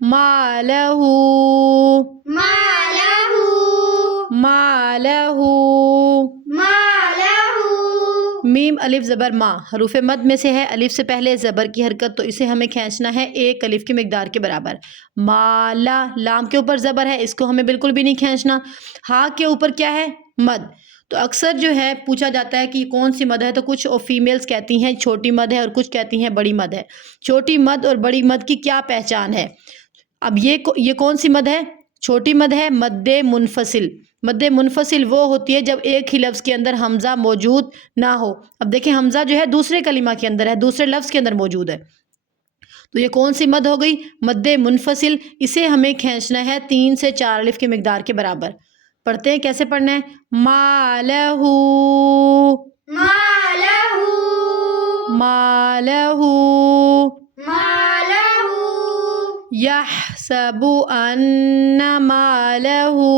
मालहू मालहू मालहू। मालहू। Meme अलिफ ज़बर मा हरूफ मद में से है, अलिफ से पहले ज़बर की हरकत, तो इसे हमें खींचना है एक अलिफ की मिकदार के बराबर। माला लाम के ऊपर ज़बर है, इसको हमें बिल्कुल भी नहीं खींचना। हा के ऊपर क्या है? मद। तो अक्सर जो है पूछा जाता है कि कौन सी मद है, तो कुछ फीमेल्स कहती हैं छोटी मद है और कुछ कहती हैं बड़ी मद है। छोटी मद और बड़ी मद की क्या पहचान है? अब ये कौन सी मद है? छोटी मद है मद्दे मुनफसिल। मद्दे मुनफसिल वो होती है जब एक ही लफ्ज़ के अंदर हमज़ा मौजूद ना हो। अब देखें हमज़ा जो है दूसरे कलिमा के अंदर है, दूसरे लफ्ज़ के अंदर मौजूद है, तो ये कौन सी मद हो गई? मद्दे मुनफसिल। इसे हमें खींचना है 3 से 4 अलिफ की मिकदार के बराबर। पढ़ते हैं, कैसे पढ़ना है? मालहू मालहू मालहू मालहू। यहसबु अन्ना मालहू